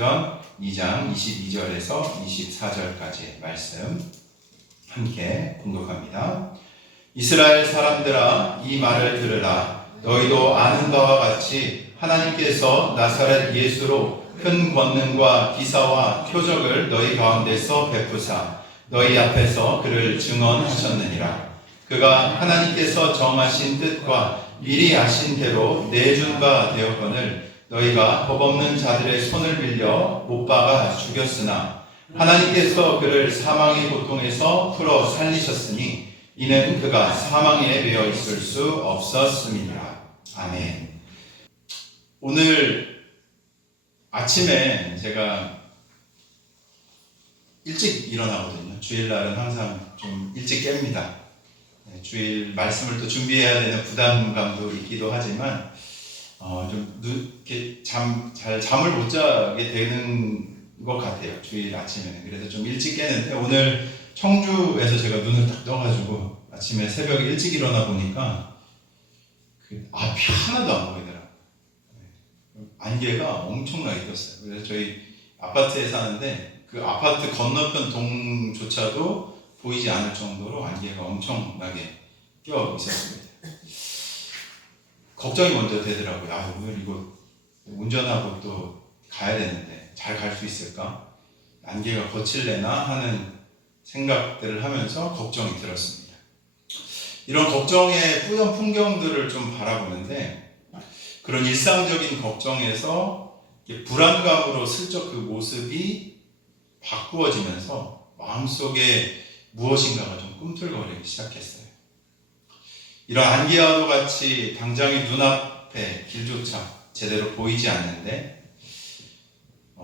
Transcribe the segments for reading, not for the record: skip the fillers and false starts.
사도행전 2장 22절에서 24절까지의 말씀 함께 공독합니다. 이스라엘 사람들아, 이 말을 들으라. 너희도 아는 바와 같이 하나님께서 나사렛 예수로 큰 권능과 기사와 표적을 너희 가운데서 베푸사 너희 앞에서 그를 증언하셨느니라. 그가 하나님께서 정하신 뜻과 미리 아신 대로 내준 바 되었거늘 너희가 법 없는 자들의 손을 빌려 못 박아 죽였으나 하나님께서 그를 사망의 고통에서 풀어 살리셨으니 이는 그가 사망에 매여 있을 수 없었음이니라. 아멘. 오늘 아침에 제가 일찍 일어나거든요. 주일날은 항상 좀 일찍 깹니다. 주일 말씀을 또 준비해야 되는 부담감도 있기도 하지만 이렇게 잠을 못 자게 되는 것 같아요. 주일 아침에는. 그래서 좀 일찍 깨는데 오늘 청주에서 제가 눈을 딱 떠가지고 아침에 새벽에 일찍 일어나 보니까 그 앞이 하나도 안 보이더라고요. 안개가 엄청나게 꼈어요. 그래서 저희 아파트에 사는데 그 아파트 건너편 동조차도 보이지 않을 정도로 안개가 엄청나게 껴 있었습니다. 걱정이 먼저 되더라고요. 오늘 이거 운전하고 또 가야 되는데 잘 갈 수 있을까? 안개가 거칠래나 하는 생각들을 하면서 걱정이 들었습니다. 이런 걱정의 뿌연 풍경들을 좀 바라보는데 그런 일상적인 걱정에서 불안감으로 슬쩍 그 모습이 바꾸어지면서 마음속에 무엇인가가 좀 꿈틀거리기 시작했어요. 이런 안개와도 같이 당장의 눈앞에 길조차 제대로 보이지 않는데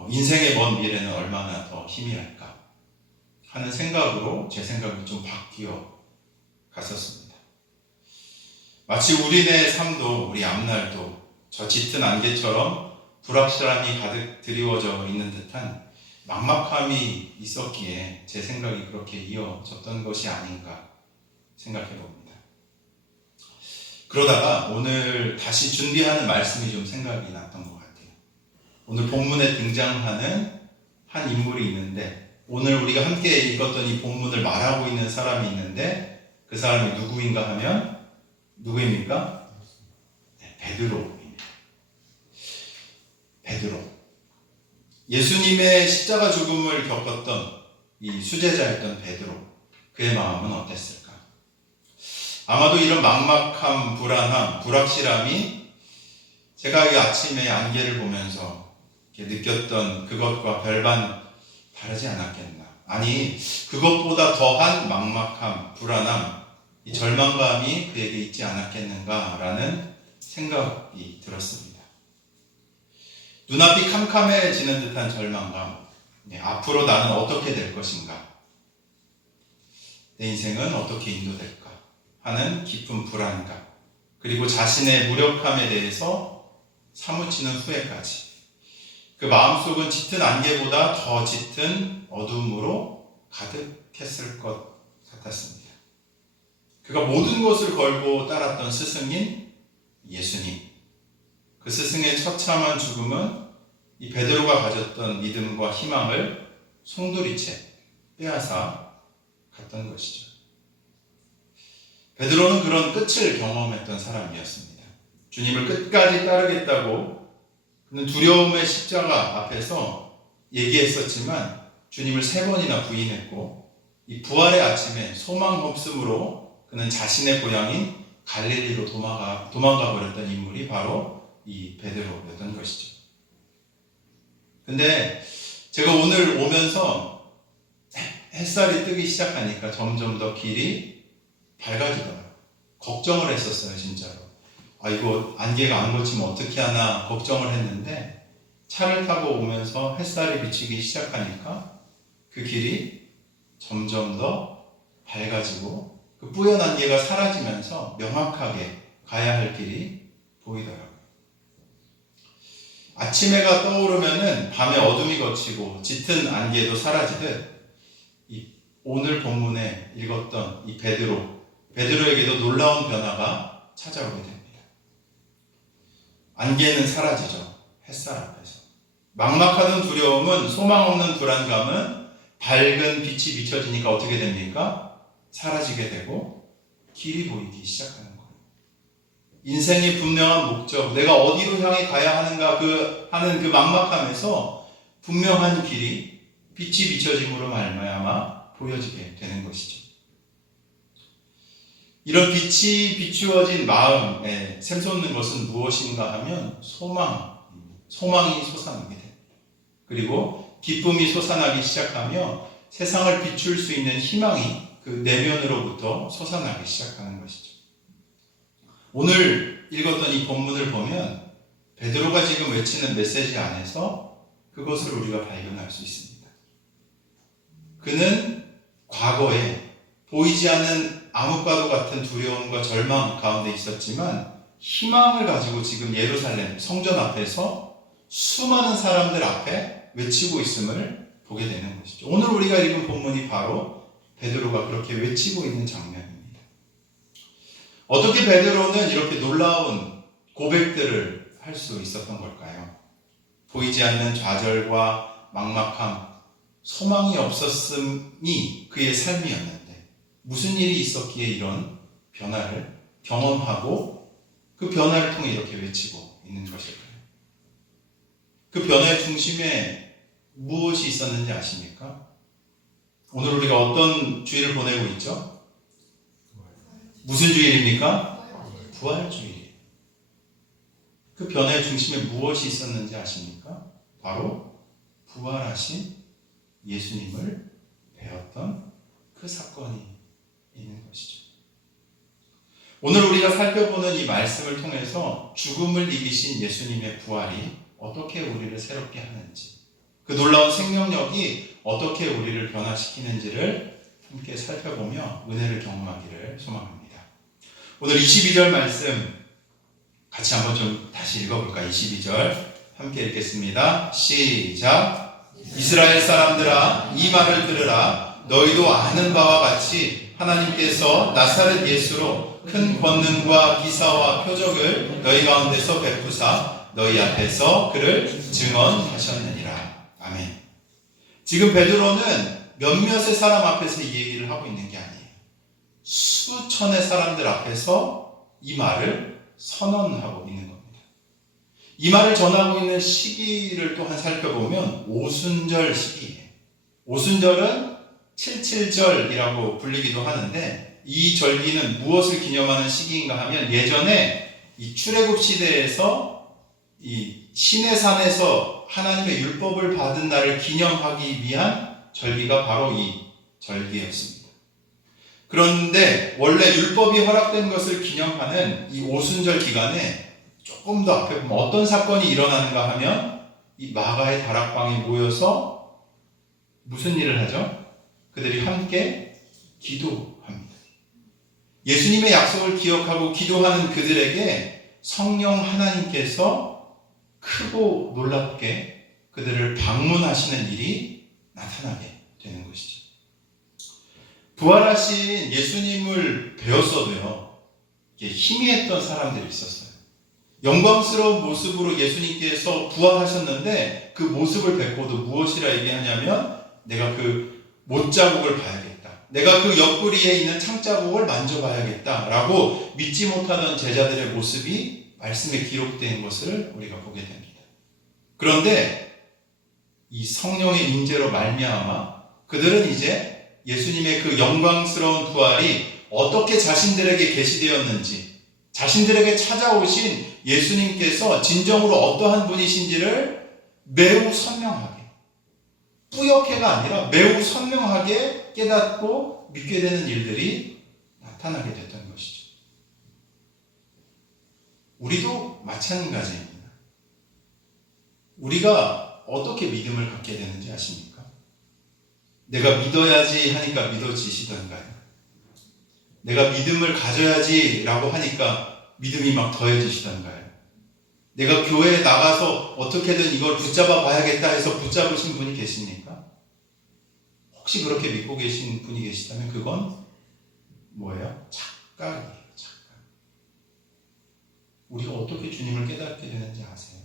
인생의 먼 미래는 얼마나 더 희미할까 하는 생각으로 제 생각이 좀 바뀌어 갔었습니다. 마치 우리네 삶도 우리 앞날도 저 짙은 안개처럼 불확실함이 가득 드리워져 있는 듯한 막막함이 있었기에 제 생각이 그렇게 이어졌던 것이 아닌가 생각해 봅니다. 그러다가 오늘 다시 준비하는 말씀이 좀 생각이 났던 것 같아요. 오늘 본문에 등장하는 한 인물이 있는데 오늘 우리가 함께 읽었던 이 본문을 말하고 있는 사람이 있는데 그 사람이 누구인가 하면 누구입니까? 베드로입니다. 베드로. 예수님의 십자가 죽음을 겪었던 이 수제자였던 베드로. 그의 마음은 어땠을까? 아마도 이런 막막함, 불안함, 불확실함이 제가 이 아침에 안개를 보면서 느꼈던 그것과 별반 다르지 않았겠나. 아니, 그것보다 더한 막막함, 불안함, 이 절망감이 그에게 있지 않았겠는가라는 생각이 들었습니다. 눈앞이 캄캄해지는 듯한 절망감, 앞으로 나는 어떻게 될 것인가, 내 인생은 어떻게 인도될까 하는 깊은 불안감, 그리고 자신의 무력함에 대해서 사무치는 후회까지 그 마음속은 짙은 안개보다 더 짙은 어둠으로 가득했을 것 같았습니다. 그가 모든 것을 걸고 따랐던 스승인 예수님, 그 스승의 처참한 죽음은 이 베드로가 가졌던 믿음과 희망을 송두리째 빼앗아 갔던 것이죠. 베드로는 그런 끝을 경험했던 사람이었습니다. 주님을 끝까지 따르겠다고 그는 두려움의 십자가 앞에서 얘기했었지만 주님을 3번이나 부인했고 이 부활의 아침에 소망 없음으로 그는 자신의 고향인 갈릴리로 도망가 버렸던 인물이 바로 이 베드로였던 것이죠. 근데 제가 오늘 오면서 햇살이 뜨기 시작하니까 점점 더 길이 밝아지더라고요. 걱정을 했었어요, 진짜로. 이거 안개가 안 걷히면 어떻게 하나 걱정을 했는데 차를 타고 오면서 햇살이 비치기 시작하니까 그 길이 점점 더 밝아지고 그 뿌연 안개가 사라지면서 명확하게 가야 할 길이 보이더라고요. 아침 해가 떠오르면은 밤에 어둠이 걷히고 짙은 안개도 사라지듯 이 오늘 본문에 읽었던 이 베드로에게도 놀라운 변화가 찾아오게 됩니다. 안개는 사라지죠. 햇살 앞에서. 막막하던 두려움은, 소망 없는 불안감은 밝은 빛이 비춰지니까 어떻게 됩니까? 사라지게 되고 길이 보이기 시작하는 거예요. 인생의 분명한 목적, 내가 어디로 향해 가야 하는가 하는 그 막막함에서 분명한 길이, 빛이 비춰짐으로 말미암아 보여지게 되는 것이죠. 이런 빛이 비추어진 마음에 샘솟는 것은 무엇인가 하면 소망이 솟아나게 됩니다. 그리고 기쁨이 솟아나기 시작하며 세상을 비출 수 있는 희망이 그 내면으로부터 솟아나기 시작하는 것이죠. 오늘 읽었던 이 본문을 보면 베드로가 지금 외치는 메시지 안에서 그것을 우리가 발견할 수 있습니다. 그는 과거에 보이지 않는 암흑과도 같은 두려움과 절망 가운데 있었지만 희망을 가지고 지금 예루살렘 성전 앞에서 수많은 사람들 앞에 외치고 있음을 보게 되는 것이죠. 오늘 우리가 읽은 본문이 바로 베드로가 그렇게 외치고 있는 장면입니다. 어떻게 베드로는 이렇게 놀라운 고백들을 할 수 있었던 걸까요? 보이지 않는 좌절과 막막함, 소망이 없었음이 그의 삶이었는데 무슨 일이 있었기에 이런 변화를 경험하고 그 변화를 통해 이렇게 외치고 있는 것일까요? 그 변화의 중심에 무엇이 있었는지 아십니까? 오늘 우리가 어떤 주일을 보내고 있죠? 무슨 주일입니까? 부활주일. 그 변화의 중심에 무엇이 있었는지 아십니까? 바로 부활하신 예수님을 배웠던 그 사건이 있는 것이죠. 오늘 우리가 살펴보는 이 말씀을 통해서 죽음을 이기신 예수님의 부활이 어떻게 우리를 새롭게 하는지, 그 놀라운 생명력이 어떻게 우리를 변화시키는지를 함께 살펴보며 은혜를 경험하기를 소망합니다. 오늘 22절 말씀 같이 한번 좀 다시 읽어볼까요? 22절 함께 읽겠습니다. 시작. 이스라엘 사람들아, 이 말을 들으라. 너희도 아는 바와 같이 하나님께서 나사렛 예수로 큰 권능과 기사와 표적을 너희 가운데서 베푸사 너희 앞에서 그를 증언하셨느니라. 아멘. 지금 베드로는 몇몇의 사람 앞에서 이 얘기를 하고 있는 게 아니에요. 수천의 사람들 앞에서 이 말을 선언하고 있는 겁니다. 이 말을 전하고 있는 시기를 또한 살펴보면 오순절 시기예요. 오순절은 77절이라고 불리기도 하는데 이 절기는 무엇을 기념하는 시기인가 하면 예전에 이 출애굽 시대에서 이 시내산에서 하나님의 율법을 받은 날을 기념하기 위한 절기가 바로 이 절기였습니다. 그런데 원래 율법이 허락된 것을 기념하는 이 오순절 기간에 조금 더 앞에 보면 어떤 사건이 일어나는가 하면 이 마가의 다락방에 모여서 무슨 일을 하죠? 그들이 함께 기도합니다. 예수님의 약속을 기억하고 기도하는 그들에게 성령 하나님께서 크고 놀랍게 그들을 방문하시는 일이 나타나게 되는 것이죠. 부활하신 예수님을 배웠어도요, 희미했던 사람들이 있었어요. 영광스러운 모습으로 예수님께서 부활하셨는데 그 모습을 뵙고도 무엇이라 얘기하냐면 내가 그 못자국을 봐야겠다. 내가 그 옆구리에 있는 창자국을 만져봐야겠다. 라고 믿지 못하던 제자들의 모습이 말씀에 기록된 것을 우리가 보게 됩니다. 그런데 이 성령의 임재로 말미암아 그들은 이제 예수님의 그 영광스러운 부활이 어떻게 자신들에게 계시되었는지, 자신들에게 찾아오신 예수님께서 진정으로 어떠한 분이신지를 매우 선명하게, 뿌옇게가 아니라 매우 선명하게 깨닫고 믿게 되는 일들이 나타나게 됐던 것이죠. 우리도 마찬가지입니다. 우리가 어떻게 믿음을 갖게 되는지 아십니까? 내가 믿어야지 하니까 믿어지시던가요? 내가 믿음을 가져야지 라고 하니까 믿음이 막 더해지시던가요? 내가 교회에 나가서 어떻게든 이걸 붙잡아 봐야겠다 해서 붙잡으신 분이 계십니까? 혹시 그렇게 믿고 계신 분이 계시다면 그건 뭐예요? 착각이에요. 착각. 우리가 어떻게 주님을 깨닫게 되는지 아세요?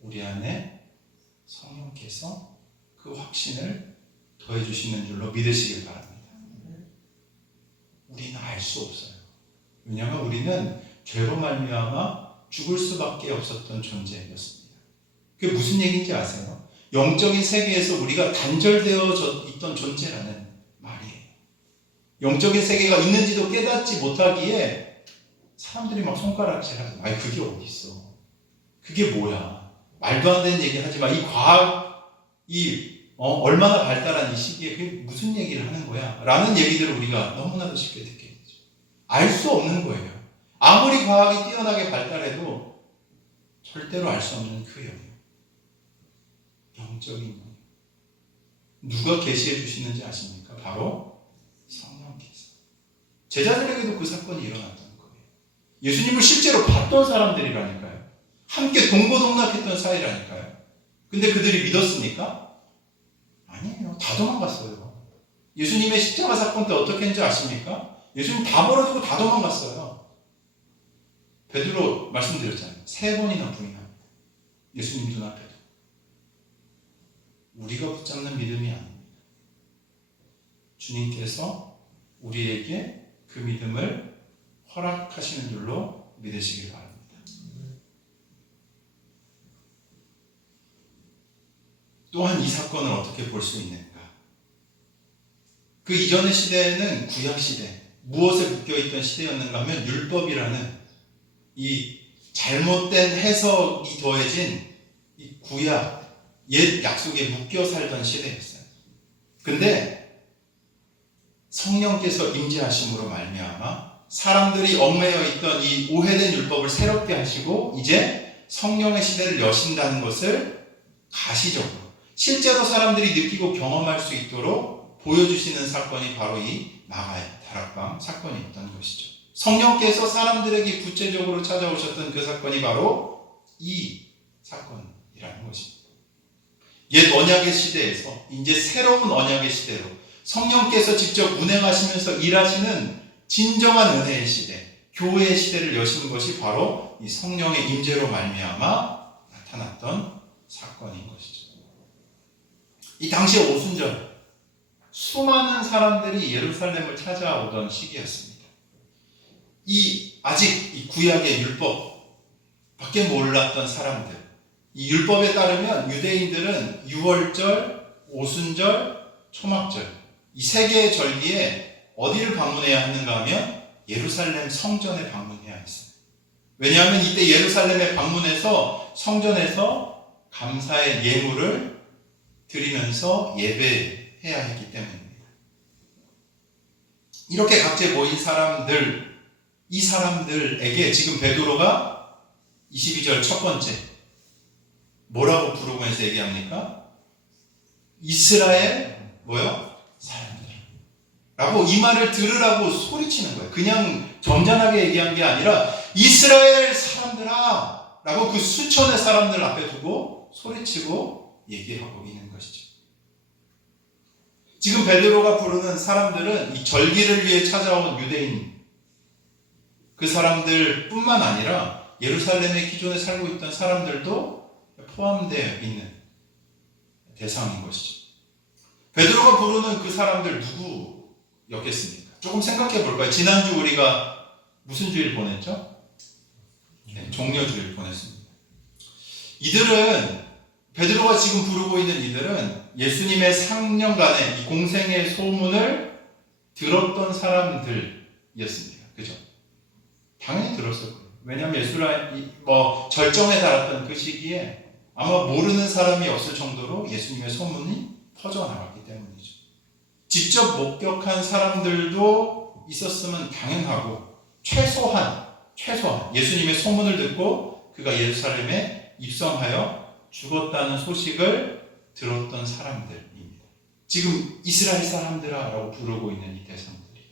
우리 안에 성령께서 그 확신을 더해 주시는 줄로 믿으시길 바랍니다. 우리는 알 수 없어요. 왜냐하면 우리는 죄로 말미암아 죽을 수밖에 없었던 존재였습니다. 그게 무슨 얘기인지 아세요? 영적인 세계에서 우리가 단절되어 있던 존재라는 말이에요. 영적인 세계가 있는지도 깨닫지 못하기에 사람들이 막 손가락질하고, 아니 그게 어디 있어? 그게 뭐야? 말도 안 되는 얘기 하지 마. 이 과학이 얼마나 발달한 이 시기에 그게 무슨 얘기를 하는 거야? 라는 얘기들을 우리가 너무나도 쉽게 듣게 되죠. 알 수 없는 거예요. 아무리 과학이 뛰어나게 발달해도 절대로 알 수 없는 그 영적인 영역. 누가 계시해 주시는지 아십니까? 바로 성령께서. 제자들에게도 그 사건이 일어났던 거예요. 예수님을 실제로 봤던 사람들이라니까요. 함께 동고동락했던 사이라니까요. 근데 그들이 믿었습니까? 아니에요. 다 도망갔어요. 예수님의 십자가 사건 때 어떻게 했는지 아십니까? 예수님 다 버려두고 다 도망갔어요. 베드로 말씀드렸잖아요. 3번이나 부인합니다. 예수님 눈앞에도. 우리가 붙잡는 믿음이 아닙니다. 주님께서 우리에게 그 믿음을 허락하시는 줄로 믿으시길 바랍니다. 또한 이 사건을 어떻게 볼 수 있는가? 그 이전의 시대에는 구약시대, 무엇에 묶여있던 시대였는가 하면 율법이라는 이 잘못된 해석이 더해진 이 구약, 옛 약속에 묶여 살던 시대였어요. 근데 성령께서 임재하심으로 말미암아 사람들이 얽매여 있던 이 오해된 율법을 새롭게 하시고 이제 성령의 시대를 여신다는 것을 가시적으로 실제로 사람들이 느끼고 경험할 수 있도록 보여주시는 사건이 바로 이 나가의 다락방 사건이었던 것이죠. 성령께서 사람들에게 구체적으로 찾아오셨던 그 사건이 바로 이 사건이라는 것입니다. 옛 언약의 시대에서 이제 새로운 언약의 시대로 성령께서 직접 운행하시면서 일하시는 진정한 은혜의 시대, 교회의 시대를 여시는 것이 바로 이 성령의 임재로 말미암아 나타났던 사건인 것이죠. 이 당시에 오순절 수많은 사람들이 예루살렘을 찾아오던 시기였습니다. 아직 이 구약의 율법 밖에 몰랐던 사람들, 이 율법에 따르면 유대인들은 유월절, 오순절, 초막절 이 3개의 절기에 어디를 방문해야 하는가 하면 예루살렘 성전에 방문해야 했어요. 왜냐하면 이때 예루살렘에 방문해서 성전에서 감사의 예물을 드리면서 예배해야 했기 때문입니다. 이렇게 각지에 모인 사람들, 이 사람들에게 지금 베드로가 22절 첫 번째 뭐라고 부르면서 얘기합니까? 이스라엘 사람들 라고 이 말을 들으라고 소리치는 거예요. 그냥 점잖하게 얘기한 게 아니라 이스라엘 사람들아 라고 그 수천의 사람들 앞에 두고 소리치고 얘기하고 있는 것이죠. 지금 베드로가 부르는 사람들은 이 절기를 위해 찾아온 유대인 그 사람들 뿐만 아니라 예루살렘에 기존에 살고 있던 사람들도 포함되어 있는 대상인 것이죠. 베드로가 부르는 그 사람들 누구였겠습니까? 조금 생각해 볼까요? 지난주 우리가 무슨 주일 보냈죠? 네, 종려주일 보냈습니다. 이들은 베드로가 지금 부르고 있는 이들은 예수님의 3년간의 이 공생의 소문을 들었던 사람들이었습니다. 그죠? 당연히 들었을 거예요. 왜냐하면 절정에 달았던 그 시기에 아마 모르는 사람이 없을 정도로 예수님의 소문이 퍼져나갔기 때문이죠. 직접 목격한 사람들도 있었으면 당연하고 최소한 예수님의 소문을 듣고 그가 예루살렘에 입성하여 죽었다는 소식을 들었던 사람들입니다. 지금 이스라엘 사람들아라고 부르고 있는 이 대상들이.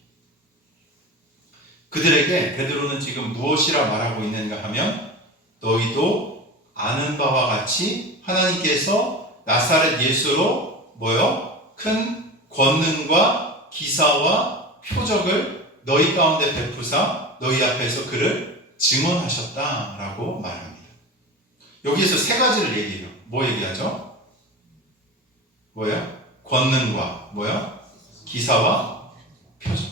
그들에게 베드로는 지금 무엇이라 말하고 있는가 하면 너희도 아는 바와 같이 하나님께서 나사렛 예수로 큰 권능과 기사와 표적을 너희 가운데 베푸사 너희 앞에서 그를 증언하셨다라고 말합니다. 여기에서 3가지를 얘기해요. 뭐 얘기하죠? 뭐예요? 권능과 뭐예요? 기사와 표적.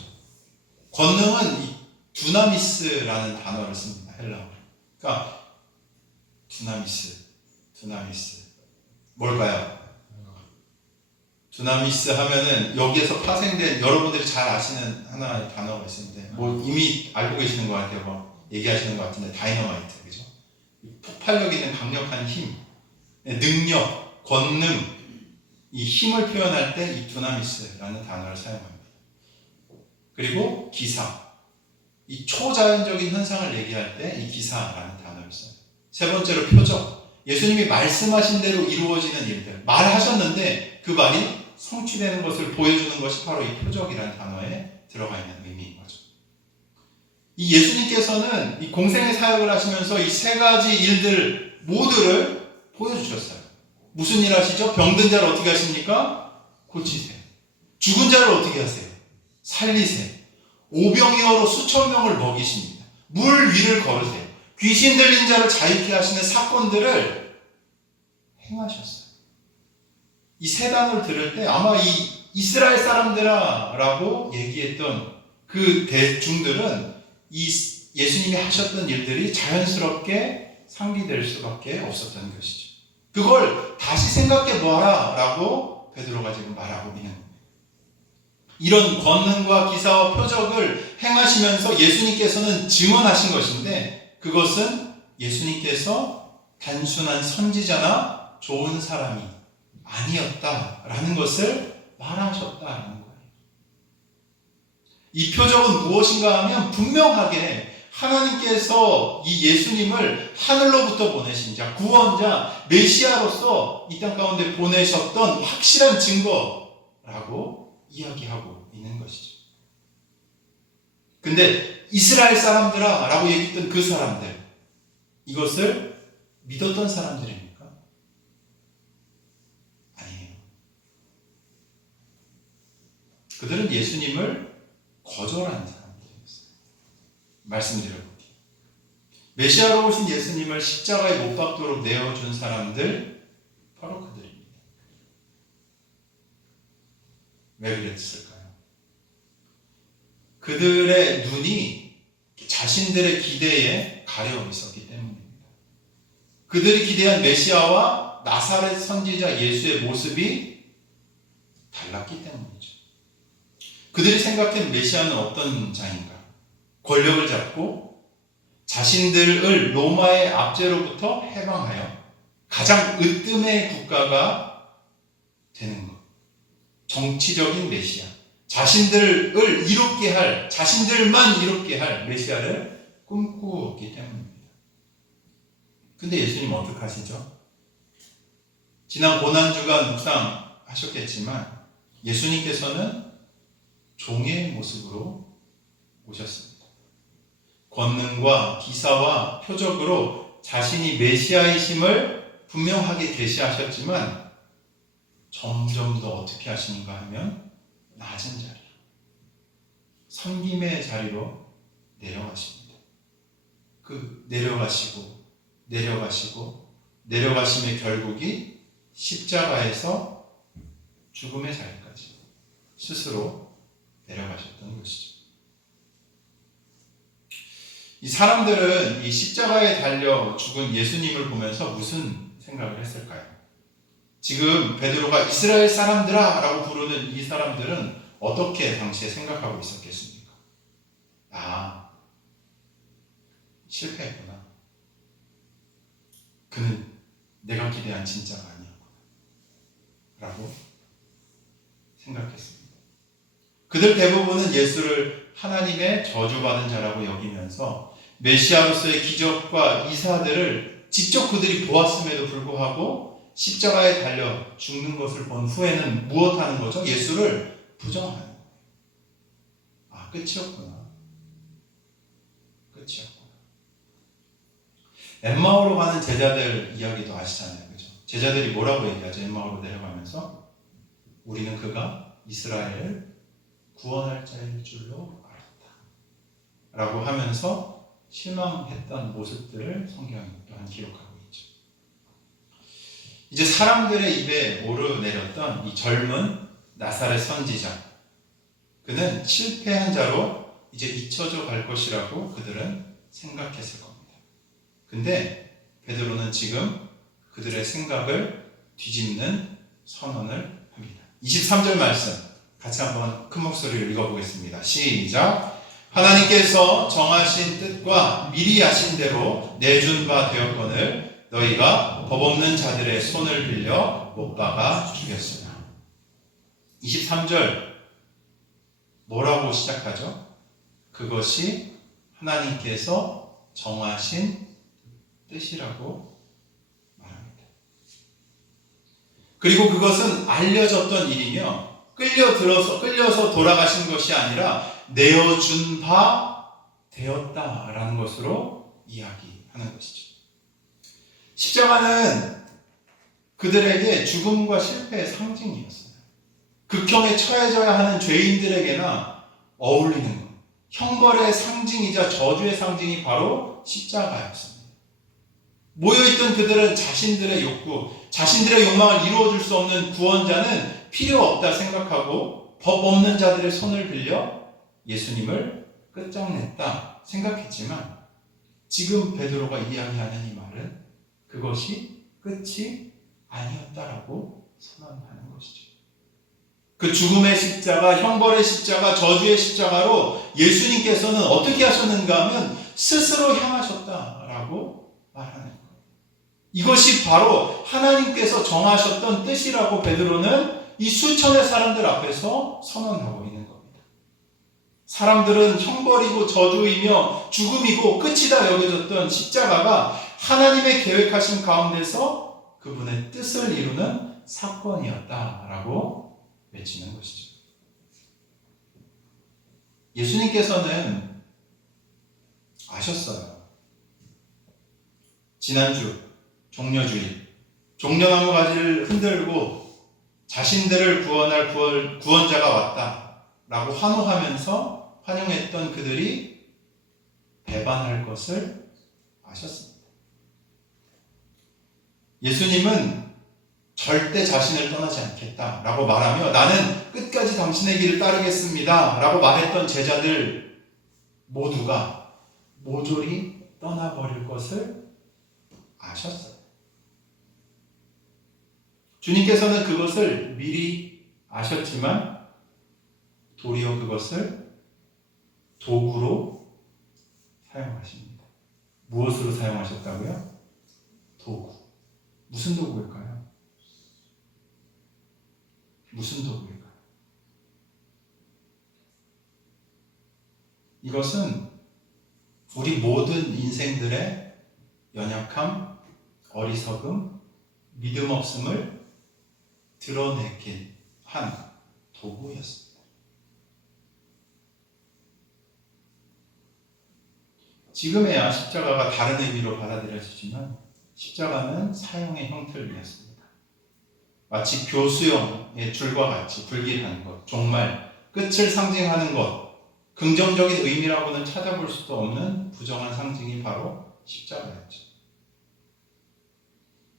권능은 이 두나미스라는 단어를 씁니다. 헬라어로. 그러니까 두나미스 뭘까요? 두나미스 하면은 여기에서 파생된 여러분들이 잘 아시는 하나의 단어가 있는데 뭐 이미 알고 계시는 것 같아요. 뭐 얘기하시는 것 같은데 다이너마이트, 그죠? 폭발력 있는 강력한 힘, 능력, 권능, 이 힘을 표현할 때 이 두나미스라는 단어를 사용합니다. 그리고 기사, 이 초자연적인 현상을 얘기할 때 이 기사라는 단어를 써요. 세 번째로 표적, 예수님이 말씀하신 대로 이루어지는 일들, 말하셨는데 그 말이 성취되는 것을 보여주는 것이 바로 이 표적이라는 단어에 들어가 있는 의미인 거죠. 이 예수님께서는 이 공생의 사역을 하시면서 이 세 가지 일들 모두를 보여주셨어요. 무슨 일 하시죠? 병든 자를 어떻게 하십니까? 고치세요. 죽은 자를 어떻게 하세요? 살리세요. 오병이어로 수천 명을 먹이십니다. 물 위를 걸으세요. 귀신 들린 자를 자유케 하시는 사건들을 행하셨어요. 이 세 단어를 들을 때 아마 이 이스라엘 사람들아 라고 얘기했던 그 대중들은 이 예수님이 하셨던 일들이 자연스럽게 상기될 수밖에 없었던 것이죠. 그걸 다시 생각해 보아라 라고 베드로가 지금 말하고 있는 겁니다. 이런 권능과 기사와 표적을 행하시면서 예수님께서는 증언하신 것인데 그것은 예수님께서 단순한 선지자나 좋은 사람이 아니었다라는 것을 말하셨다는 거예요. 이 표적은 무엇인가 하면 분명하게 하나님께서 이 예수님을 하늘로부터 보내신 자, 구원자, 메시아로서 이 땅 가운데 보내셨던 확실한 증거라고 이야기하고 있는 것이죠. 근데 이스라엘 사람들아 라고 얘기했던 그 사람들, 이것을 믿었던 사람들입니까? 아니에요. 그들은 예수님을 거절한 사람들이었어요. 말씀드려볼게요. 메시아로 오신 예수님을 십자가에 못 박도록 내어준 사람들, 바로 그들입니다. 왜 그랬을까요? 그들의 눈이 자신들의 기대에 가려 있었기 때문입니다. 그들이 기대한 메시아와 나사렛 선지자 예수의 모습이 달랐기 때문이죠. 그들이 생각한 메시아는 어떤 자인가? 권력을 잡고 자신들을 로마의 압제로부터 해방하여 가장 으뜸의 국가가 되는 것. 정치적인 메시아. 자신들을 이롭게 할, 자신들만 이롭게 할 메시아를 꿈꾸었기 때문입니다. 근데 예수님 어떻게 하시죠? 지난 고난주간 묵상하셨겠지만 예수님께서는 종의 모습으로 오셨습니다. 권능과 기사와 표적으로 자신이 메시아이심을 분명하게 계시하셨지만 점점 더 어떻게 하시는가 하면 낮은 자리로, 섬김의 자리로 내려가십니다. 그 내려가심의 결국이 십자가에서 죽음의 자리까지 스스로 내려가셨던 것이죠. 이 사람들은 이 십자가에 달려 죽은 예수님을 보면서 무슨 생각을 했을까요? 지금 베드로가 이스라엘 사람들아 라고 부르는 이 사람들은 어떻게 당시에 생각하고 있었겠습니까? 아, 실패했구나. 그는 내가 기대한 진짜가 아니었구나 라고 생각했습니다. 그들 대부분은 예수를 하나님의 저주받은 자라고 여기면서 메시아로서의 기적과 이사들을 직접 그들이 보았음에도 불구하고 십자가에 달려 죽는 것을 본 후에는 무엇하는 거죠? 예수를 부정하는 거예요. 아, 끝이었구나. 엠마오로 가는 제자들 이야기도 아시잖아요. 그죠? 제자들이 뭐라고 얘기하죠? 엠마오로 내려가면서 우리는 그가 이스라엘을 구원할 자일 줄로 알았다 라고 하면서 실망했던 모습들을 성경이 또한 기록하고 있죠. 이제 사람들의 입에 오르내렸던 이 젊은 나사렛 선지자, 그는 실패한 자로 이제 잊혀져 갈 것이라고 그들은 생각했을 겁니다. 근데 베드로는 지금 그들의 생각을 뒤집는 선언을 합니다. 23절 말씀 같이 한번 큰 목소리로 읽어보겠습니다. 시작. 하나님께서 정하신 뜻과 미리 하신 대로 내준 바 되었거늘 너희가 법 없는 자들의 손을 빌려 못 박아 죽였으나. 23절 뭐라고 시작하죠? 그것이 하나님께서 정하신 뜻이라고 말합니다. 그리고 그것은 알려졌던 일이며 끌려서 돌아가신 것이 아니라 내어준 바 되었다라는 것으로 이야기하는 것이죠. 십자가는 그들에게 죽음과 실패의 상징이었어요. 극형에 처해져야 하는 죄인들에게나 어울리는 것, 형벌의 상징이자 저주의 상징이 바로 십자가였습니다. 모여있던 그들은 자신들의 욕구, 자신들의 욕망을 이루어줄 수 없는 구원자는 필요 없다 생각하고 법 없는 자들의 손을 빌려 예수님을 끝장냈다 생각했지만, 지금 베드로가 이야기하는 이 말은 그것이 끝이 아니었다라고 선언하는 것이죠. 그 죽음의 십자가, 형벌의 십자가, 저주의 십자가로 예수님께서는 어떻게 하셨는가 하면 스스로 향하셨다라고 말하는 거예요. 이것이 바로 하나님께서 정하셨던 뜻이라고 베드로는 이 수천의 사람들 앞에서 선언하고 있는 겁니다. 사람들은 형벌이고 저주이며 죽음이고 끝이다 여겨졌던 십자가가 하나님의 계획하신 가운데서 그분의 뜻을 이루는 사건이었다라고 외치는 것이죠. 예수님께서는 아셨어요. 지난주 종려주일, 종려나무 가지를 흔들고 자신들을 구원할 구원자가 왔다라고 환호하면서 환영했던 그들이 배반할 것을 아셨습니다. 예수님은 절대 자신을 떠나지 않겠다라고 말하며 나는 끝까지 당신의 길을 따르겠습니다라고 말했던 제자들 모두가 모조리 떠나버릴 것을 아셨어요. 주님께서는 그것을 미리 아셨지만 도리어 그것을 도구로 사용하십니다. 무엇으로 사용하셨다고요? 도구. 무슨 도구일까요? 무슨 도구일까요? 이것은 우리 모든 인생들의 연약함, 어리석음, 믿음 없음을 드러내긴 한 도구였습니다. 지금에야 십자가가 다른 의미로 받아들여지지만 십자가는 사형의 형태를 이었습니다. 마치 교수형의 줄과 같이 불길한 것, 종말, 끝을 상징하는 것, 긍정적인 의미라고는 찾아볼 수도 없는 부정한 상징이 바로 십자가였죠.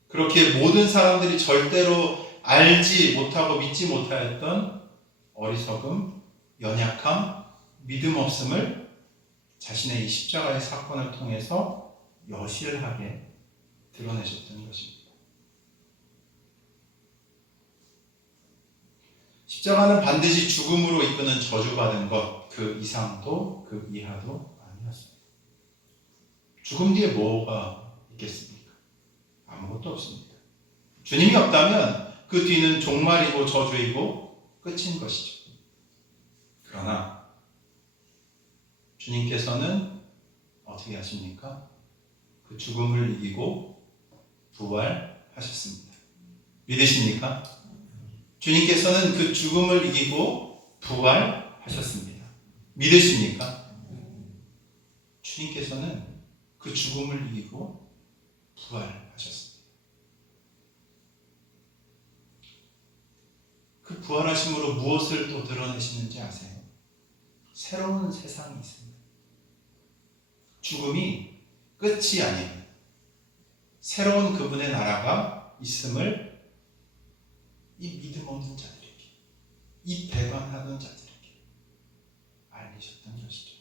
그렇게 모든 사람들이 절대로 알지 못하고 믿지 못하였던 어리석음, 연약함, 믿음 없음을 자신의 이 십자가의 사건을 통해서 여실하게 드러내셨던 것입니다. 십자가는 반드시 죽음으로 이끄는 저주받은 것, 그 이상도 그 이하도 아니었습니다. 죽음 뒤에 뭐가 있겠습니까? 아무것도 없습니다. 주님이 없다면 그 뒤는 종말이고 저주이고 끝인 것이죠. 그러나 주님께서는 어떻게 하십니까? 그 죽음을 이기고 부활하셨습니다. 믿으십니까? 주님께서는 그 죽음을 이기고 부활하셨습니다. 믿으십니까? 주님께서는 그 죽음을 이기고 부활하셨습니다. 그 부활하심으로 무엇을 또 드러내시는지 아세요? 새로운 세상이 있습니다. 죽음이 끝이 아닌 새로운 그분의 나라가 있음을 이 믿음 없는 자들에게, 이 배반하던 자들에게 알리셨던 것이죠.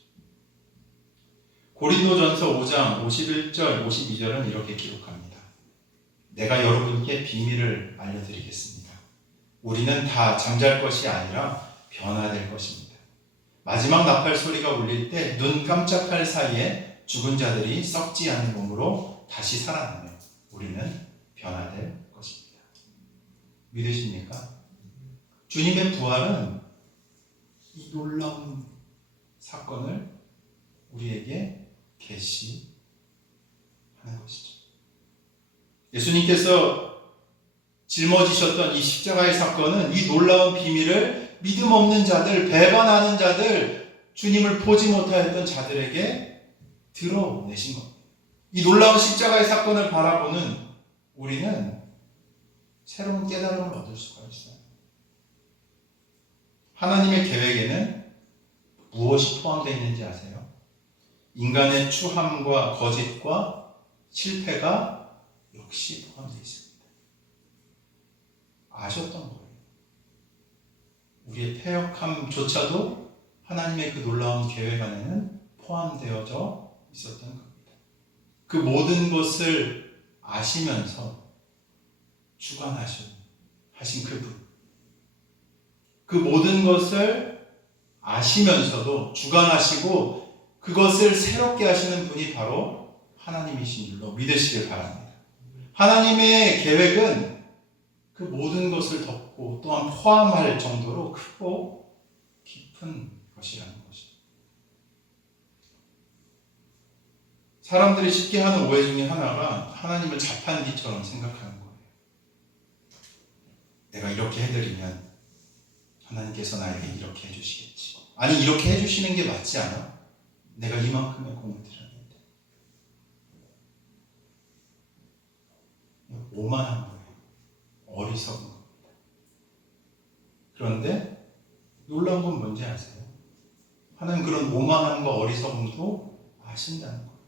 고린도전서 5장 51절 52절은 이렇게 기록합니다. 내가 여러분께 비밀을 알려드리겠습니다. 우리는 다 잠잘 것이 아니라 변화될 것입니다. 마지막 나팔 소리가 울릴 때 눈 깜짝할 사이에 죽은 자들이 썩지 않은 몸으로 다시 살아나며 우리는 변화될 것입니다. 믿으십니까? 주님의 부활은 이 놀라운 사건을 우리에게 계시하는 것이죠. 예수님께서 짊어지셨던 이 십자가의 사건은 이 놀라운 비밀을 믿음 없는 자들, 배반하는 자들, 주님을 보지 못하였던 자들에게 드러내신 겁니다. 이 놀라운 십자가의 사건을 바라보는 우리는 새로운 깨달음을 얻을 수가 있어요. 하나님의 계획에는 무엇이 포함되어 있는지 아세요? 인간의 추함과 거짓과 실패가 역시 포함되어 있습니다. 아셨던 거예요. 우리의 패역함조차도 하나님의 그 놀라운 계획 안에는 포함되어져 있었던 겁니다. 그 모든 것을 아시면서 주관하신 그분, 그 모든 것을 아시면서도 주관하시고 그것을 새롭게 하시는 분이 바로 하나님이신 줄로 믿으시길 바랍니다. 하나님의 계획은 그 모든 것을 덮고 또한 포함할 정도로 크고 깊은 것이라는 것입니다. 사람들이 쉽게 하는 오해 중에 하나가 하나님을 자판기처럼 생각하는 거예요. 내가 이렇게 해드리면 하나님께서 나에게 이렇게 해주시겠지. 아니, 이렇게 해주시는 게 맞지 않아? 내가 이만큼의 공을 들였는데. 오만한 거예요. 어리석은 겁니다. 그런데 놀라운 건 뭔지 아세요? 하나님 그런 오만함과 어리석음도 아신다는 거예요.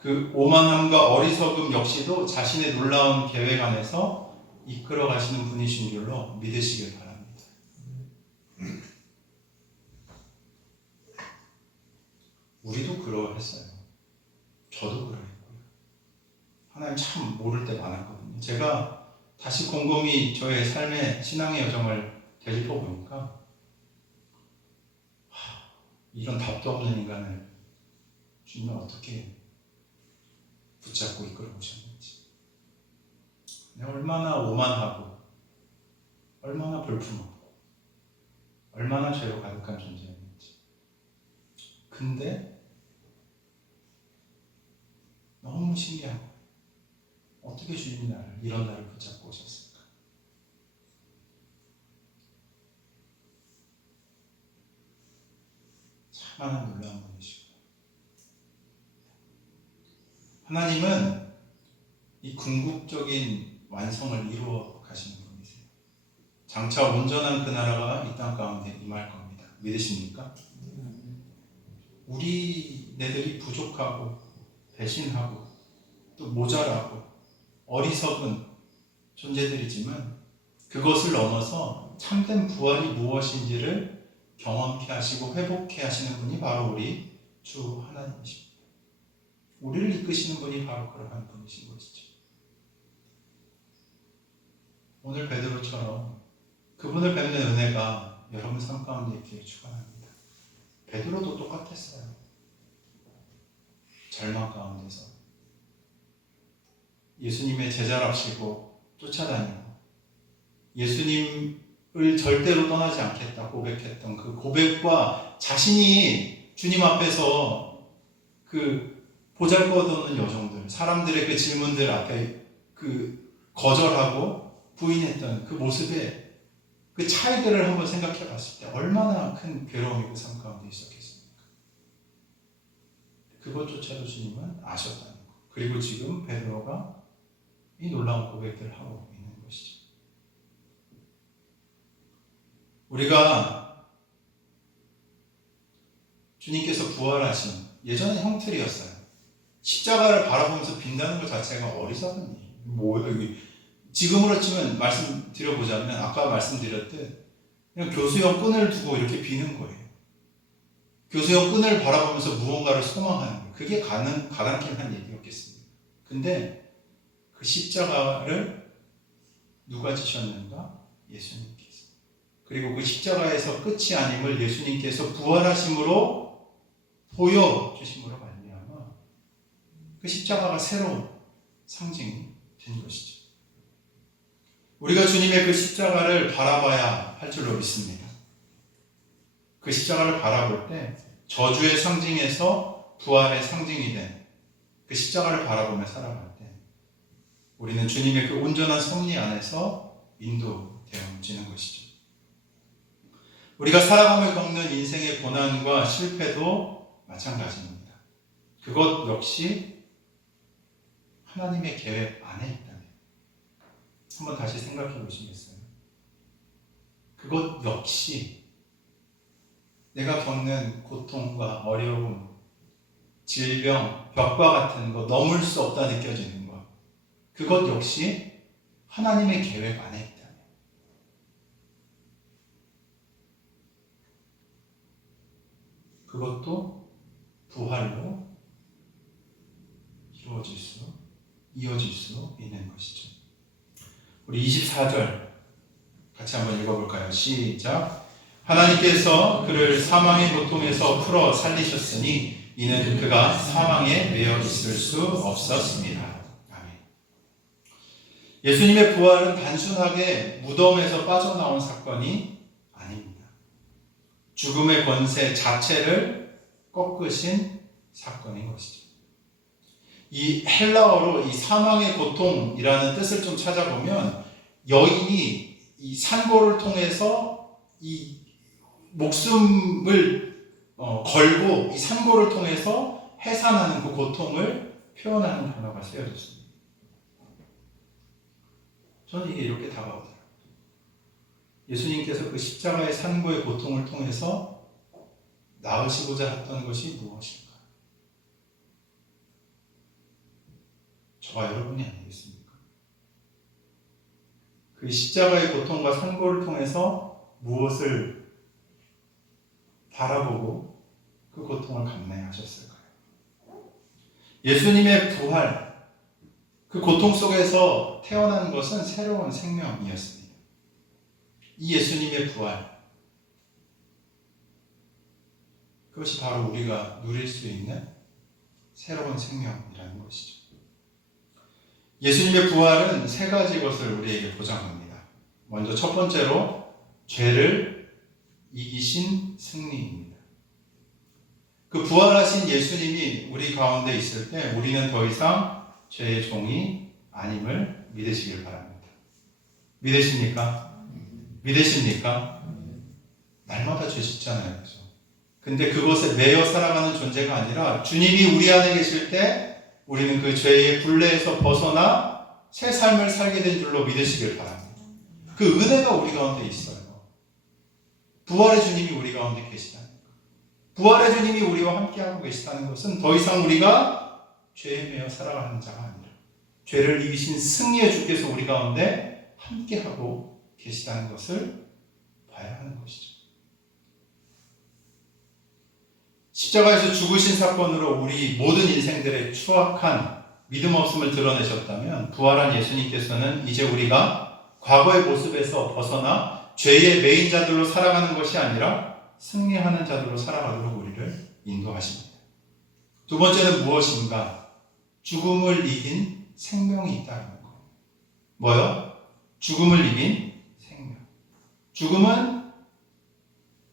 그 오만함과 어리석음 역시도 자신의 놀라운 계획 안에서 이끌어 가시는 분이신 줄로 믿으시길 바랍니다. 우리도 그러했어요. 저도 그러했고요. 하나님 참 모를 때 많았거든요. 제가 다시 곰곰이 저의 삶의 신앙의 여정을 되짚어 보니까 이런 답도 없는 인간을 주님은 어떻게 붙잡고 이끌어 오셨는지, 내가 얼마나 오만하고 얼마나 볼품없고 얼마나 죄로 가득한 존재였는지. 근데 너무 신기한 거예요. 어떻게 주님이 이런 나를 붙잡고 오셨을까? 참만한 놀라운 분이시고, 하나님은 이 궁극적인 완성을 이루어 가시는 분이세요. 장차 온전한 그 나라가 이 땅 가운데 임할 겁니다. 믿으십니까? 우리네들이 부족하고 배신하고 또 모자라고 어리석은 존재들이지만 그것을 넘어서 참된 부활이 무엇인지를 경험케 하시고 회복케 하시는 분이 바로 우리 주 하나님이십니다. 우리를 이끄시는 분이 바로 그러한 분이신 것이죠. 오늘 베드로처럼 그분을 뵙는 은혜가 여러분 삶 가운데 있기를 축원합니다. 베드로도 똑같았어요. 절망 가운데서 예수님의 제자랍시고 쫓아다니고 예수님을 절대로 떠나지 않겠다 고백했던 그 고백과 자신이 주님 앞에서 그 보잘것없는 여정들, 사람들의 그 질문들 앞에 그 거절하고 부인했던 그 모습에 그 차이들을 한번 생각해 봤을 때 얼마나 큰 괴로움이 그 삶 가운데 있었겠습니까? 그것조차도 주님은 아셨다는 것. 그리고 지금 베드로가 이 놀라운 고백들을 하고 있는 것이죠. 우리가 주님께서 부활하신 예전의 형틀이었어요. 십자가를 바라보면서 빈다는 것 자체가 어리석은 일. 뭐예요? 이게 지금으로 치면 말씀드려보자면 아까 말씀드렸듯 그냥 교수형 끈을 두고 이렇게 비는 거예요. 교수형 끈을 바라보면서 무언가를 소망하는 거예요. 그게 가당키는 한 얘기였겠습니다. 근데 그 십자가를 누가 지셨는가? 예수님께서. 그리고 그 십자가에서 끝이 아님을 예수님께서 부활하심으로 보여주심으로 말미암아 그 십자가가 새로운 상징이 된 것이죠. 우리가 주님의 그 십자가를 바라봐야 할 줄로 믿습니다. 그 십자가를 바라볼 때 저주의 상징에서 부활의 상징이 된 그 십자가를 바라보며 살아갈 때 우리는 주님의 그 온전한 섭리 안에서 인도되어지는 것이죠. 우리가 살아가며 겪는 인생의 고난과 실패도 마찬가지입니다. 그것 역시 하나님의 계획 안에 있다면 한번 다시 생각해 보시겠어요? 그것 역시 내가 겪는 고통과 어려움, 질병, 벽과 같은 거, 넘을 수 없다 느껴지는 것, 그것 역시 하나님의 계획 안에 있다면 그것도 부활로 이어질 수 있는 것이죠. 우리 24절 같이 한번 읽어볼까요? 시작. 하나님께서 그를 사망의 고통에서 풀어 살리셨으니 이는 그가 사망에 매여 있을 수 없었습니다. 아멘. 예수님의 부활은 단순하게 무덤에서 빠져나온 사건이 아닙니다. 죽음의 권세 자체를 꺾으신 사건인 것이죠. 이 헬라어로 이 사망의 고통이라는 뜻을 좀 찾아보면 여인이 이 산고를 통해서 이 목숨을 걸고 이 산고를 통해서 해산하는 그 고통을 표현하는 단어가 쓰여졌습니다. 저는 이게 이렇게 다가오더라고요. 예수님께서 그 십자가의 산고의 고통을 통해서 나으시고자 했던 것이 무엇일까? 저와 여러분이 아니겠습니까? 그 십자가의 고통과 산고를 통해서 무엇을 바라보고 그 고통을 감내하셨을까요? 예수님의 부활, 그 고통 속에서 태어난 것은 새로운 생명이었습니다. 이 예수님의 부활, 그것이 바로 우리가 누릴 수 있는 새로운 생명이라는 것이죠. 예수님의 부활은 세 가지 것을 우리에게 보장합니다. 먼저 첫 번째로 죄를 이기신 승리입니다. 그 부활하신 예수님이 우리 가운데 있을 때 우리는 더 이상 죄의 종이 아님을 믿으시길 바랍니다. 믿으십니까? 믿으십니까? 날마다 죄 짓잖아요. 그렇죠? 근데 그것에 매여 살아가는 존재가 아니라 주님이 우리 안에 계실 때 우리는 그 죄의 굴레에서 벗어나 새 삶을 살게 된 줄로 믿으시길 바랍니다. 그 은혜가 우리 가운데 있어요. 부활의 주님이 우리 가운데 계시다는 것. 부활의 주님이 우리와 함께하고 계시다는 것은 더 이상 우리가 죄에 매여 살아가는 자가 아니라 죄를 이기신 승리의 주께서 우리 가운데 함께하고 계시다는 것을 봐야 하는 것이죠. 십자가에서 죽으신 사건으로 우리 모든 인생들의 추악한 믿음 없음을 드러내셨다면 부활한 예수님께서는 이제 우리가 과거의 모습에서 벗어나 죄의 매인 자들로 살아가는 것이 아니라 승리하는 자들로 살아가도록 우리를 인도하십니다. 두 번째는 무엇인가? 죽음을 이긴 생명이 있다는 것. 뭐요? 죽음을 이긴 생명. 죽음은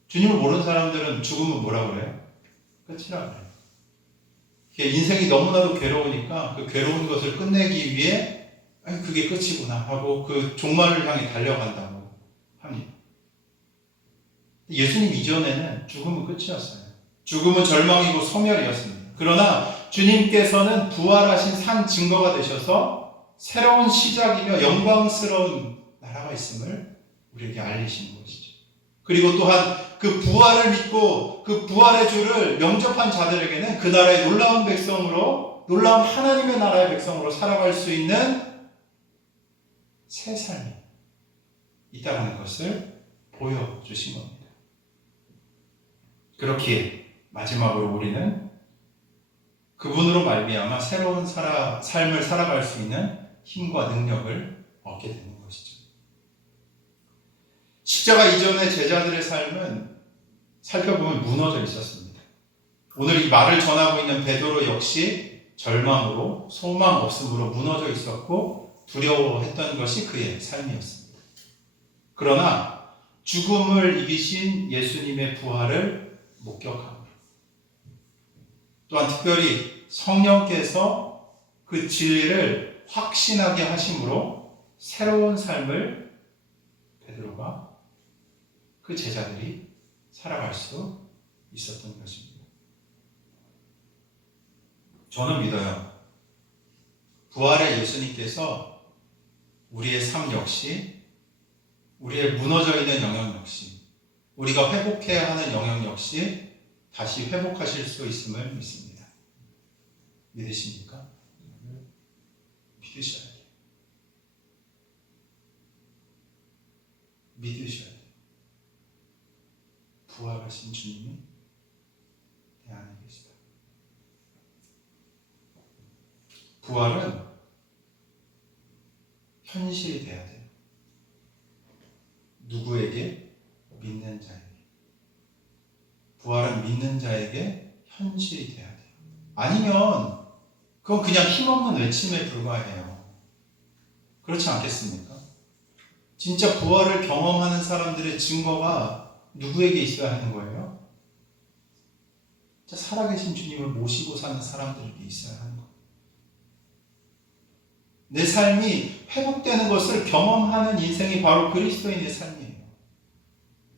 주님을 모르는 사람들은 죽음은 뭐라고 그래요? 끝이라고 그래요. 인생이 너무나도 괴로우니까 그 괴로운 것을 끝내기 위해 그게 끝이구나 하고 그 종말을 향해 달려간다고 합니다. 예수님 이전에는 죽음은 끝이었어요. 죽음은 절망이고 소멸이었습니다. 그러나 주님께서는 부활하신 산 증거가 되셔서 새로운 시작이며 영광스러운 나라가 있음을 우리에게 알리시는 것이죠. 그리고 또한 그 부활을 믿고 그 부활의 주를 영접한 자들에게는 그 나라의 놀라운 백성으로 놀라운 하나님의 나라의 백성으로 살아갈 수 있는 새 삶이 있다는 것을 보여주신 겁니다. 그렇기에 마지막으로 우리는 그분으로 말미암아 새로운 삶을 살아갈 수 있는 힘과 능력을 얻게 되는 것이죠. 십자가 이전의 제자들의 삶은 살펴보면 무너져 있었습니다. 오늘 이 말을 전하고 있는 베드로 역시 절망으로 소망 없음으로 무너져 있었고 두려워했던 것이 그의 삶이었습니다. 그러나 죽음을 이기신 예수님의 부활을 목격합니다. 또한 특별히 성령께서 그 진리를 확신하게 하심으로 새로운 삶을 베드로가 그 제자들이 살아갈 수 있었던 것입니다. 저는 믿어요. 부활의 예수님께서 우리의 삶 역시, 우리의 무너져 있는 영역 역시, 우리가 회복해야 하는 영역 역시 다시 회복하실 수 있음을 믿습니다. 믿으십니까? 믿으셔야 돼요. 믿으셔야 돼요. 부활하신 주님이 내 안에 계시다. 부활은 현실이 돼야 돼요. 누구에게? 믿는 자에게. 부활은 믿는 자에게 현실이 돼야 돼요. 아니면 그건 그냥 힘없는 외침에 불과해요. 그렇지 않겠습니까? 진짜 부활을 경험하는 사람들의 증거가 누구에게 있어야 하는 거예요? 진짜 살아계신 주님을 모시고 사는 사람들에게 있어야 하는 거예요. 내 삶이 회복되는 것을 경험하는 인생이 바로 그리스도인의 삶이에요.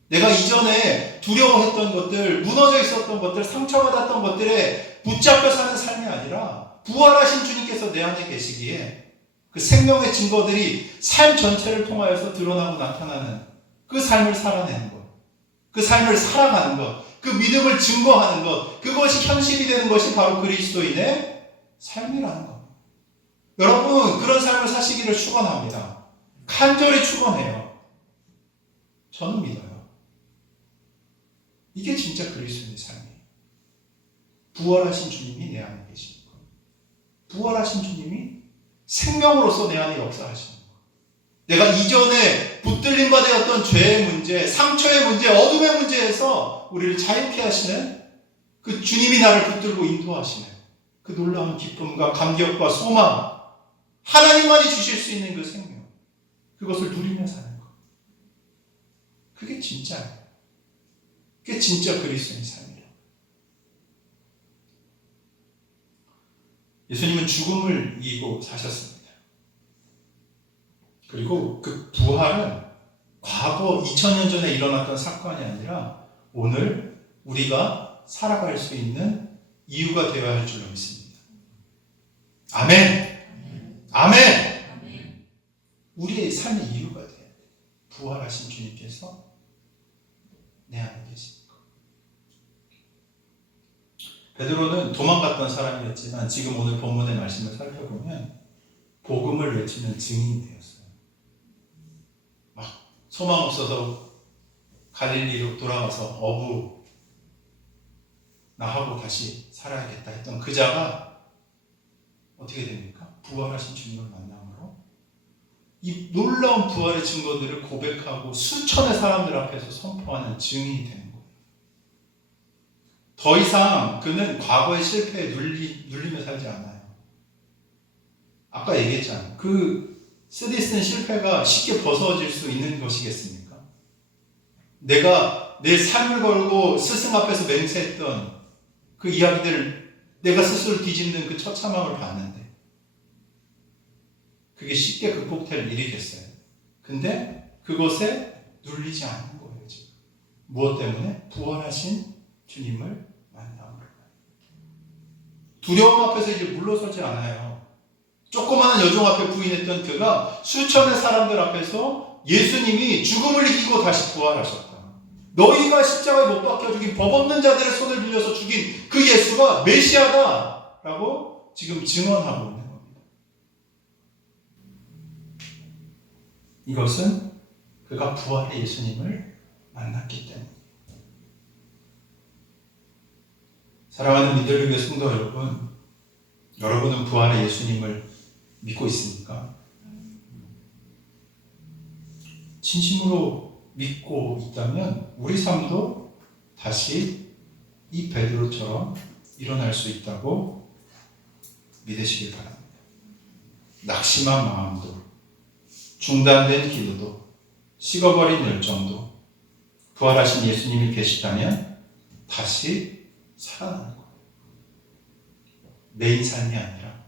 내가 이전에 두려워했던 것들, 무너져 있었던 것들, 상처받았던 것들에 붙잡혀 사는 삶이 아니라 부활하신 주님께서 내 안에 계시기에 그 생명의 증거들이 삶 전체를 통하여서 드러나고 나타나는 그 삶을 살아내는 것, 그 삶을 살아가는 것, 그 믿음을 증거하는 것, 그것이 현실이 되는 것이 바로 그리스도인의 삶이라는 것. 여러분, 그런 삶을 사시기를 축원합니다. 간절히 축원해요. 저는 믿어요. 이게 진짜 그리스도인의 삶이에요. 부활하신 주님이 내 안에 계시는 거예요. 부활하신 주님이 생명으로서 내 안에 역사하시는 거예요. 내가 이전에 붙들림 바 되었던 죄의 문제, 상처의 문제, 어둠의 문제에서 우리를 자유케 하시는 그 주님이 나를 붙들고 인도하시는 그 놀라운 기쁨과 감격과 소망, 하나님만이 주실 수 있는 그 생명, 그것을 누리며 사는 것. 그게 진짜예요. 그게 진짜 그리스도인의 삶이에요. 예수님은 죽음을 이기고 사셨습니다. 그리고 그 부활은 과거 2000년 전에 일어났던 사건이 아니라 오늘 우리가 살아갈 수 있는 이유가 되어야 할 줄로 믿습니다. 아멘. 아멘. 우리의 삶의 이유가 돼야 돼요. 부활하신 주님께서 내 안에 계십니다. 베드로는 도망갔던 사람이었지만 지금 오늘 본문의 말씀을 살펴보면 복음을 외치는 증인이 되었어요. 막 소망 없어서 갈릴리로 돌아와서 어부 나하고 다시 살아야겠다 했던 그 자가 어떻게 됩니까? 부활하신 주님을 만남으로 이 놀라운 부활의 증거들을 고백하고 수천의 사람들 앞에서 선포하는 증인이 되는 거예요. 더 이상 그는 과거의 실패에 눌리며 살지 않아요. 아까 얘기했잖아요. 그 쓰디쓴 실패가 쉽게 벗어질 수 있는 것이겠습니까? 내가 내 삶을 걸고 스승 앞에서 맹세했던 그 이야기들을 내가 스스로 뒤집는 그 처참함을 봤는데 그게 쉽게 극복될 일이겠어요. 근데 그것에 눌리지 않는 거예요. 지금. 무엇 때문에? 부활하신 주님을 만남으로. 두려움 앞에서 이제 물러서지 않아요. 조그마한 여종 앞에 부인했던 그가 수천의 사람들 앞에서 예수님이 죽음을 이기고 다시 부활하셨다. 너희가 십자가에 못 박혀 죽인 법 없는 자들의 손을 빌려서 죽인 그 예수가 메시아다 라고 지금 증언하고 있는 겁니다. 이것은 그가 부활의 예수님을 만났기 때문입니다. 사랑하는 민들교회 성도 여러분, 여러분은 부활의 예수님을 믿고 있습니까? 진심으로 믿고 있다면 우리 삶도 다시 이 베드로처럼 일어날 수 있다고 믿으시길 바랍니다. 낙심한 마음도, 중단된 기도도, 식어버린 열정도 부활하신 예수님이 계시다면 다시 살아나는 거예요. 내 인생이 아니라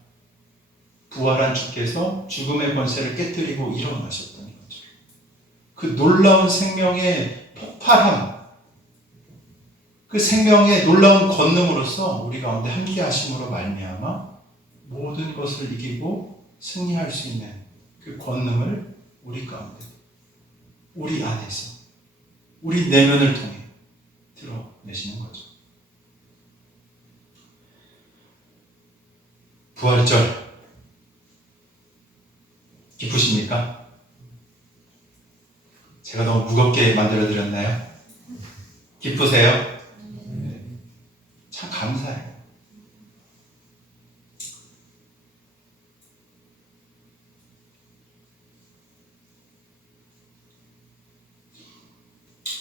부활한 주께서 죽음의 권세를 깨뜨리고 일어나셨다는 거죠. 그 놀라운 생명의 폭발함, 그 생명의 놀라운 권능으로서 우리 가운데 함께 하심으로 말미암아 모든 것을 이기고 승리할 수 있는 그 권능을 우리 가운데, 우리 안에서, 우리 내면을 통해 드러내시는 거죠. 부활절 기쁘십니까? 제가 너무 무겁게 만들어드렸나요? 기쁘세요? 참 감사해요.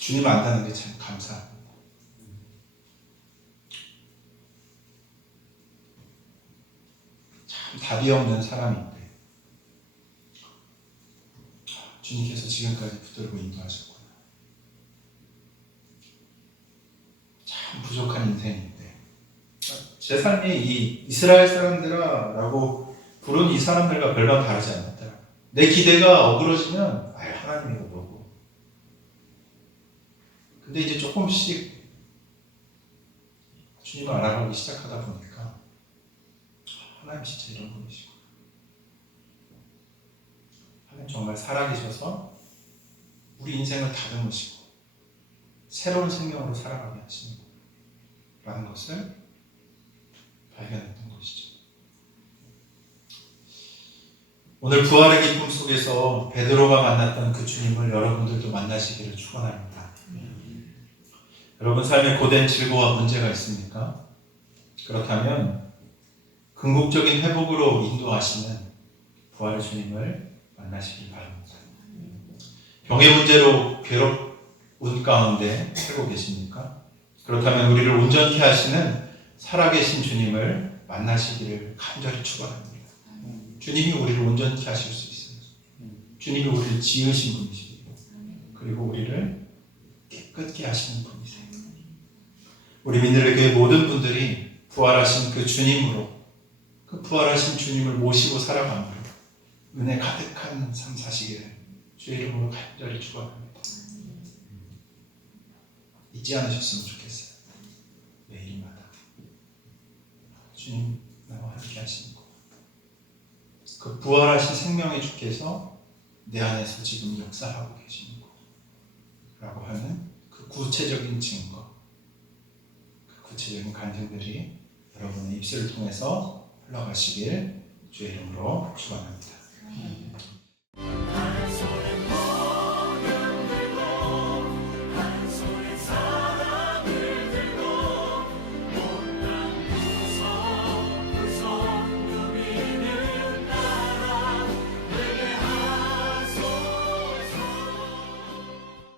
주님을 안다는 게 참 감사합니다. 참 답이 없는 사람인데 주님께서 지금까지 붙들고 인도하셨구나. 참 부족한 인생인데 제 삶이 이 이스라엘 사람들아 라고 부른 이 사람들과 별반 다르지 않았더라. 내 기대가 어그러지면 하나님이 오고, 근데 이제 조금씩 주님을 알아가기 시작하다 보니까 하나님 진짜 이런 분이시고, 하나님 정말 살아계셔서 우리 인생을 다듬으시고 새로운 생명으로 살아가게 하시는 라는 것을 발견했던 것이죠. 오늘 부활의 기쁨 속에서 베드로가 만났던 그 주님을 여러분들도 만나시기를 축원합니다. 여러분 삶에 고된 질고와 문제가 있습니까? 그렇다면 궁극적인 회복으로 인도하시는 부활의 주님을 만나시기 바랍니다. 병의 문제로 괴로운 가운데 살고 계십니까? 그렇다면 우리를 온전케 하시는 살아계신 주님을 만나시기를 간절히 축원합니다. 주님이 우리를 온전케 하실 수 있어요. 주님이 우리를 지으신 분이시고, 그리고 우리를 깨끗게 하시는 분이세요. 우리 민들의 교회 모든 분들이 부활하신 그 주님으로, 그 부활하신 주님을 모시고 살아가므로 은혜 가득한 삶 사시기를 주의 이름으로 간절히 축원합니다. 잊지 않으셨으면 좋겠어요. 매일마다 주님 나와 함께 하시는 것, 그 부활하신 생명의 주께서 내 안에서 지금 역사하고 계시는 거라고 하는 그 구체적인 증거, 그 구체적인 간증들이 여러분의 입술을 통해서 흘러가시길 주의 이름으로 축원합니다.